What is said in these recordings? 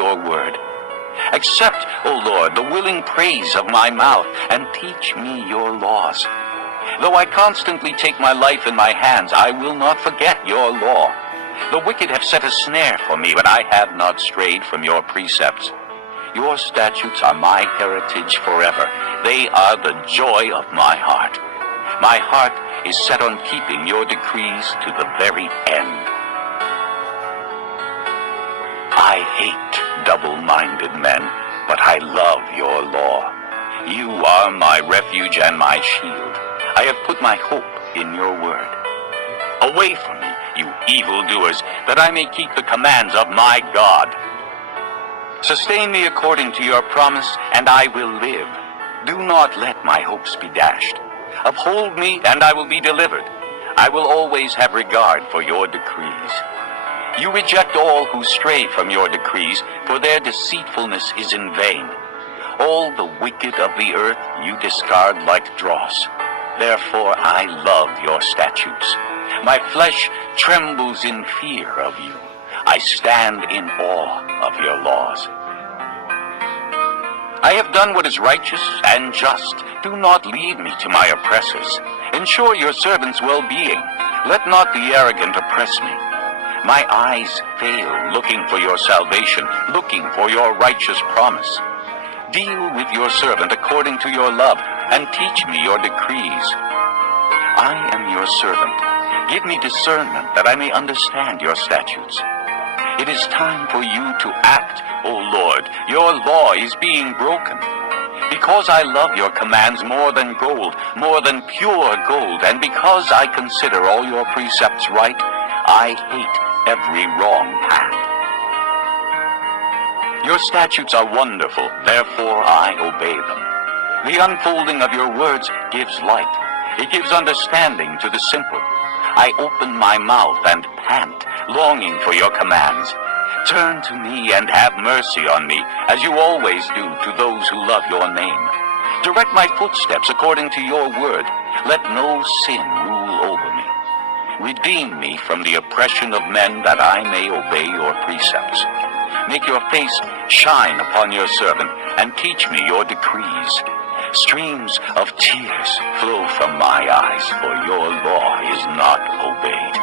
your word. Accept, O Lord, the willing praise of my mouth, and teach me your laws. Though I constantly take my life in my hands, I will not forget your law. The wicked have set a snare for me, but I have not strayed from your precepts. Your statutes are my heritage forever. They are the joy of my heart. My heart is set on keeping your decrees to the very end. I hate double-minded men, but I love your law. You are my refuge and my shield. I have put my hope in your word. Away from me, you evildoers, that I may keep the commands of my God. Sustain me according to your promise, and I will live. Do not let my hopes be dashed. Uphold me, and I will be delivered. I will always have regard for your decrees. You reject all who stray from your decrees, for their deceitfulness is in vain. All the wicked of the earth you discard like dross. Therefore I love your statutes. My flesh trembles in fear of you. I stand in awe of your laws. I have done what is righteous and just. Do not lead me to my oppressors. Ensure your servant's well-being. Let not the arrogant oppress me. My eyes fail looking for your salvation, looking for your righteous promise. Deal with your servant according to your love, and teach me your decrees. I am your servant. Give me discernment that I may understand your statutes. It is time for you to act, O Lord. Your law is being broken. Because I love your commands more than gold, more than pure gold, and because I consider all your precepts right, I hate every wrong path. Your statutes are wonderful, therefore I obey them. The unfolding of your words gives light. It gives understanding to the simple. I open my mouth and pant, longing for your commands. Turn to me and have mercy on me, as you always do to those who love your name. Direct my footsteps according to your word. Let no sin rule over me. Redeem me from the oppression of men, that I may obey your precepts. Make your face shine upon your servant, and teach me your decrees. Streams of tears flow from my eyes, for your law is not obeyed.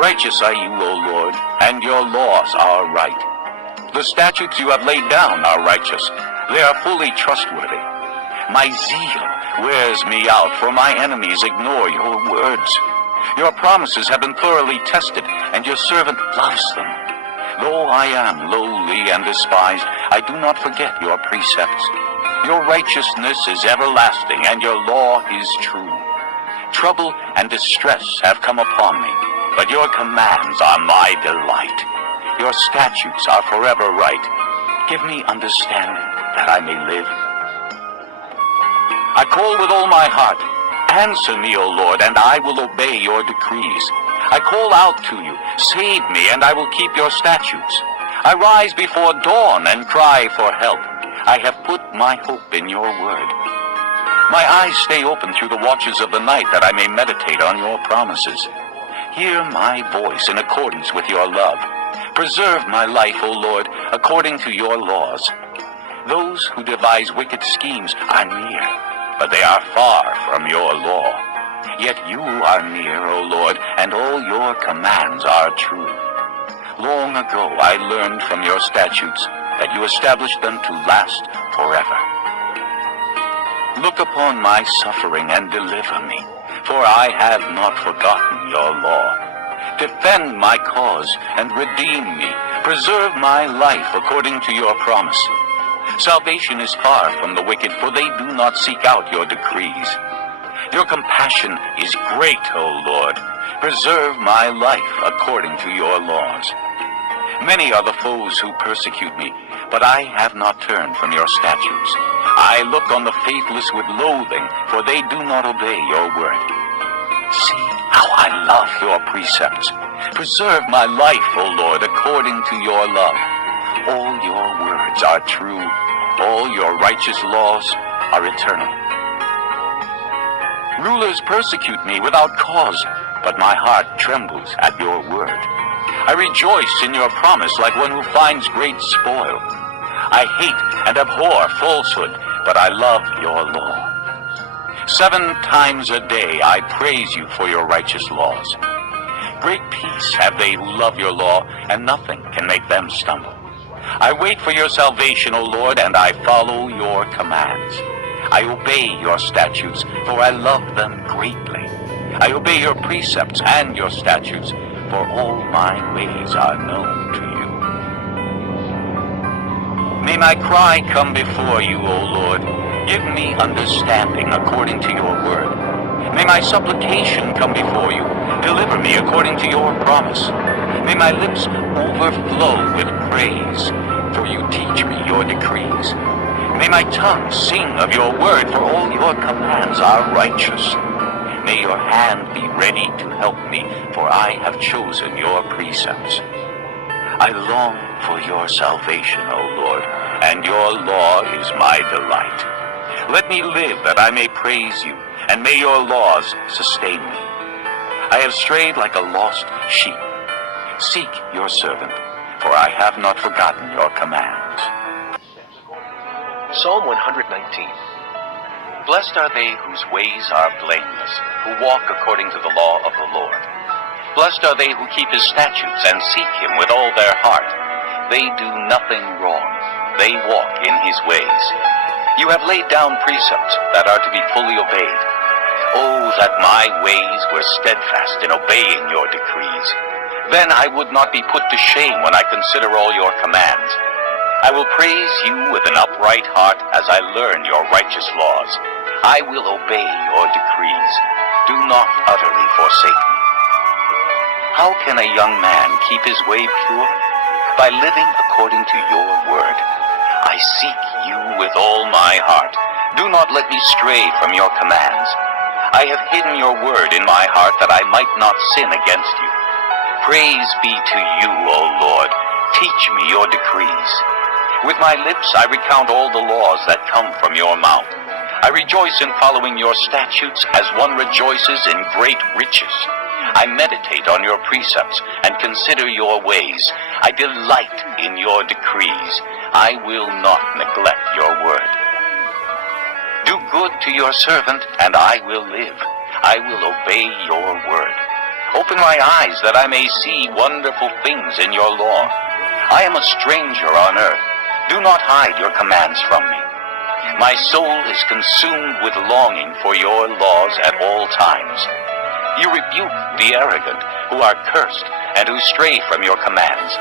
Righteous are you, O Lord, and your laws are right. The statutes you have laid down are righteous. They are fully trustworthy. My zeal wears me out, for my enemies ignore your words. Your promises have been thoroughly tested, and your servant loves them. Though I am lowly and despised, I do not forget your precepts. Your righteousness is everlasting, and your law is true. Trouble and distress have come upon me, but your commands are my delight. Your statutes are forever right. Give me understanding, that I may live. I call with all my heart. Answer me, O Lord, and I will obey your decrees. I call out to you. Save me, and I will keep your statutes. I rise before dawn and cry for help. I have put my hope in your word. My eyes stay open through the watches of the night, that I may meditate on your promises. Hear my voice in accordance with your love. Preserve my life, O Lord, according to your laws. Those who devise wicked schemes are near, but they are far from your law. Yet you are near, O Lord, and all your commands are true. Long ago I learned from your statutes that you established them to last forever. Look upon my suffering and deliver me, for I have not forgotten your law. Defend my cause and redeem me. Preserve my life according to your promise. Salvation is far from the wicked, for they do not seek out your decrees. Your compassion is great, O Lord. Preserve my life according to your laws. Many are the foes who persecute me, but I have not turned from your statutes. I look on the faithless with loathing, for they do not obey your word. See how I love your precepts. Preserve my life, O Lord, according to your love. All your words are true. All your righteous laws are eternal. Rulers persecute me without cause, but my heart trembles at your word. I rejoice in your promise like one who finds great spoil. I hate and abhor falsehood, but I love your law. 7 times a day I praise you for your righteous laws. Great peace have they who love your law, and nothing can make them stumble. I wait for your salvation, O Lord, and I follow your commands. I obey your statutes, for I love them greatly. I obey your precepts and your statutes, for all my ways are known to you. May my cry come before you, O Lord. Give me understanding according to your word. May my supplication come before you. Deliver me according to your promise. May my lips overflow with praise, for you teach me your decrees. May my tongue sing of your word, for all your commands are righteous. May your hand be ready to help me, for I have chosen your precepts. I long for your salvation, O Lord, and your law is my delight. Let me live that I may praise you, and may your laws sustain me. I have strayed like a lost sheep. Seek your servant, for I have not forgotten your commands. Psalm 119. Blessed are they whose ways are blameless, who walk according to the law of the Lord. Blessed are they who keep his statutes and seek him with all their heart. They do nothing wrong. They walk in his ways. You have laid down precepts that are to be fully obeyed. Oh, that my ways were steadfast in obeying your decrees. Then I would not be put to shame when I consider all your commands. I will praise you with an upright heart as I learn your righteous laws. I will obey your decrees. Do not utterly forsake me. How can a young man keep his way pure? By living according to your word. I seek you with all my heart. Do not let me stray from your commands. I have hidden your word in my heart that I might not sin against you. Praise be to you, O Lord. Teach me your decrees. With my lips I recount all the laws that come from your mouth. I rejoice in following your statutes as one rejoices in great riches. I meditate on your precepts and consider your ways. I delight in your decrees. I will not neglect your word. Do good to your servant, and I will live. I will obey your word. Open my eyes that I may see wonderful things in your law. I am a stranger on earth. Do not hide your commands from me. My soul is consumed with longing for your laws at all times. You rebuke the arrogant who are cursed and who stray from your commands.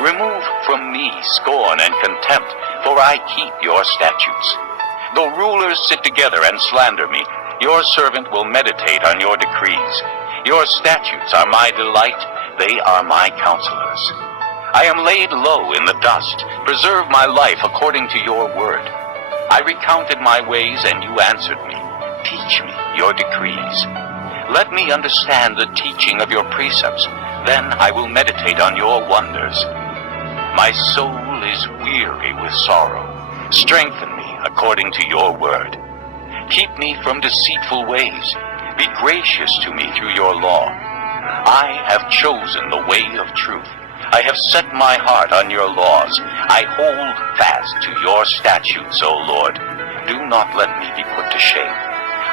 Remove from me scorn and contempt, for I keep your statutes. Though rulers sit together and slander me, your servant will meditate on your decrees. Your statutes are my delight. They are my counselors. I am laid low in the dust. Preserve my life according to your word. I recounted my ways, and you answered me. Teach me your decrees. Let me understand the teaching of your precepts. Then I will meditate on your wonders. My soul is weary with sorrow. Strengthen me according to your word. Keep me from deceitful ways. Be gracious to me through your law. I have chosen the way of truth. I have set my heart on your laws. I hold fast to your statutes, O Lord. Do not let me be put to shame.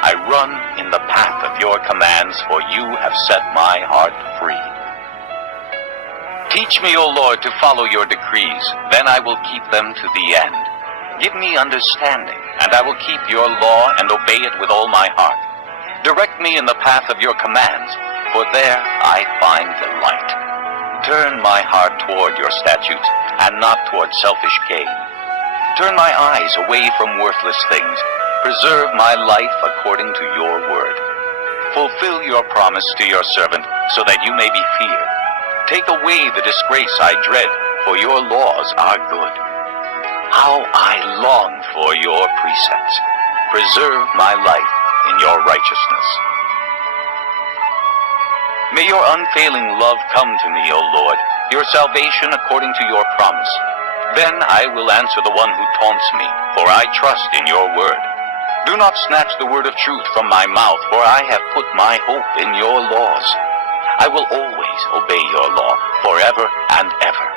I run in the path of your commands, for you have set my heart free. Teach me, O Lord, to follow your decrees. Then I will keep them to the end. Give me understanding, and I will keep your law and obey it with all my heart. Direct me in the path of your commands, for there I find delight. Turn my heart toward your statutes, and not toward selfish gain. Turn my eyes away from worthless things. Preserve my life according to your word. Fulfill your promise to your servant, so that you may be feared. Take away the disgrace I dread, for your laws are good. How I long for your precepts. Preserve my life in your righteousness. May your unfailing love come to me, O Lord, your salvation according to your promise. Then I will answer the one who taunts me, for I trust in your word. Do not snatch the word of truth from my mouth, for I have put my hope in your laws. I will always obey your law, forever and ever.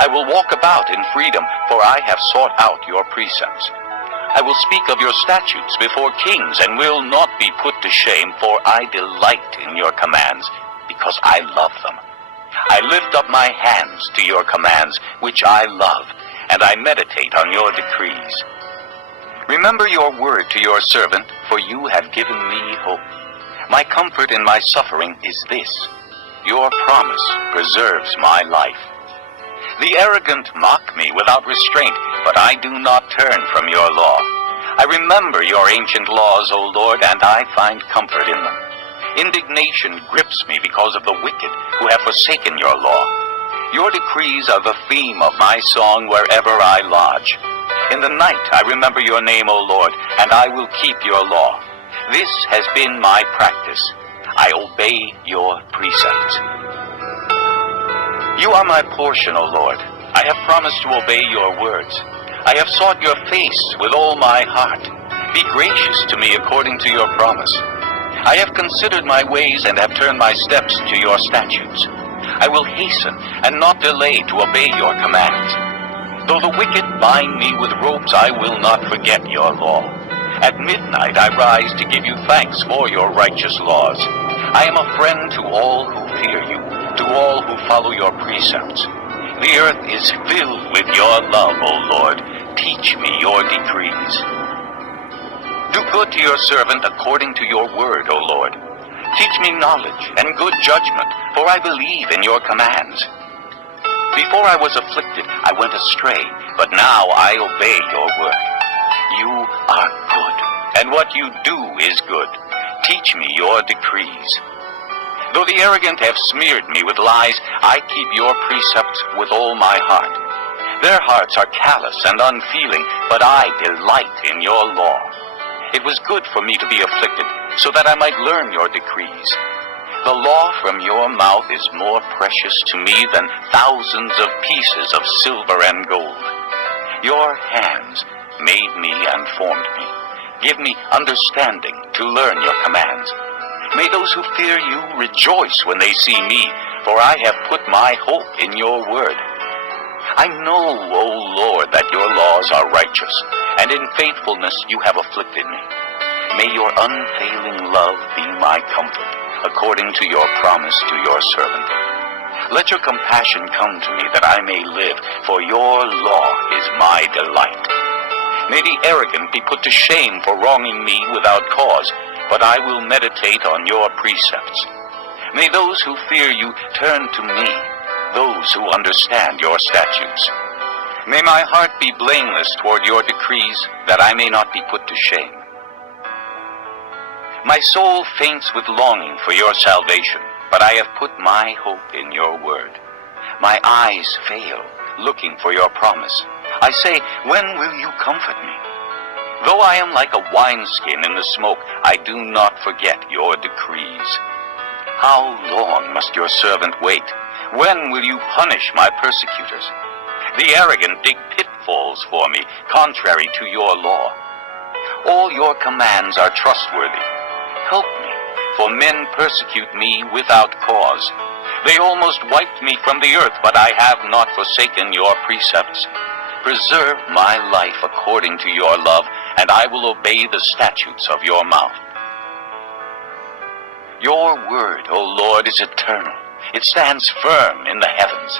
I will walk about in freedom, for I have sought out your precepts. I will speak of your statutes before kings, and will not be put to shame, for I delight in your commands, because I love them. I lift up my hands to your commands, which I love, and I meditate on your decrees. Remember your word to your servant, for you have given me hope. My comfort in my suffering is this: your promise preserves my life. The arrogant mock me without restraint, but I do not turn from your law. I remember your ancient laws, O Lord, and I find comfort in them. Indignation grips me because of the wicked who have forsaken your law. Your decrees are the theme of my song wherever I lodge. In the night I remember your name, O Lord, and I will keep your law. This has been my practice. I obey your precepts. You are my portion, O Lord. I have promised to obey your words. I have sought your face with all my heart. Be gracious to me according to your promise. I have considered my ways and have turned my steps to your statutes. I will hasten and not delay to obey your commands. Though the wicked bind me with ropes, I will not forget your law. At midnight I rise to give you thanks for your righteous laws. I am a friend to all who fear you, to all who follow your precepts. The earth is filled with your love, O Lord. Teach me your decrees. Do good to your servant according to your word, O Lord. Teach me knowledge and good judgment, for I believe in your commands. Before I was afflicted, I went astray, but now I obey your word. You are good, and what you do is good. Teach me your decrees. Though the arrogant have smeared me with lies, I keep your precepts with all my heart. Their hearts are callous and unfeeling, but I delight in your law. It was good for me to be afflicted, so that I might learn your decrees. The law from your mouth is more precious to me than thousands of pieces of silver and gold. Your hands made me and formed me. Give me understanding to learn your commands. May those who fear you rejoice when they see me, for I have put my hope in your word. I know, O Lord, that your laws are righteous, and in faithfulness you have afflicted me. May your unfailing love be my comfort, according to your promise to your servant. Let your compassion come to me, that I may live, for your law is my delight. May the arrogant be put to shame for wronging me without cause, but I will meditate on your precepts. May those who fear you turn to me, those who understand your statutes. May my heart be blameless toward your decrees, that I may not be put to shame. My soul faints with longing for your salvation, but I have put my hope in your word. My eyes fail, looking for your promise. I say, when will you comfort me? Though I am like a wineskin in the smoke, I do not forget your decrees. How long must your servant wait? When will you punish my persecutors? The arrogant dig pitfalls for me, contrary to your law. All your commands are trustworthy. Help me, for men persecute me without cause. They almost wiped me from the earth, but I have not forsaken your precepts. Preserve my life according to your love, and I will obey the statutes of your mouth. Your word, O Lord, is eternal. It stands firm in the heavens.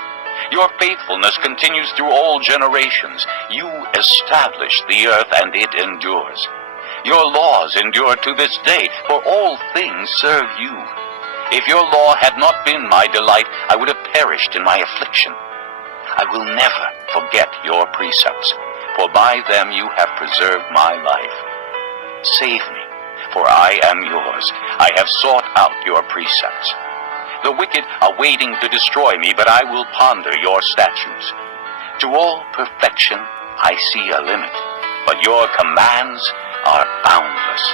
Your faithfulness continues through all generations. You establish the earth, and it endures. Your laws endure to this day, for all things serve you. If your law had not been my delight, I would have perished in my affliction. I will never forget your precepts, for by them you have preserved my life. Save me, for I am yours. I have sought out your precepts. The wicked are waiting to destroy me, but I will ponder your statutes. To all perfection I see a limit, but your commands are boundless.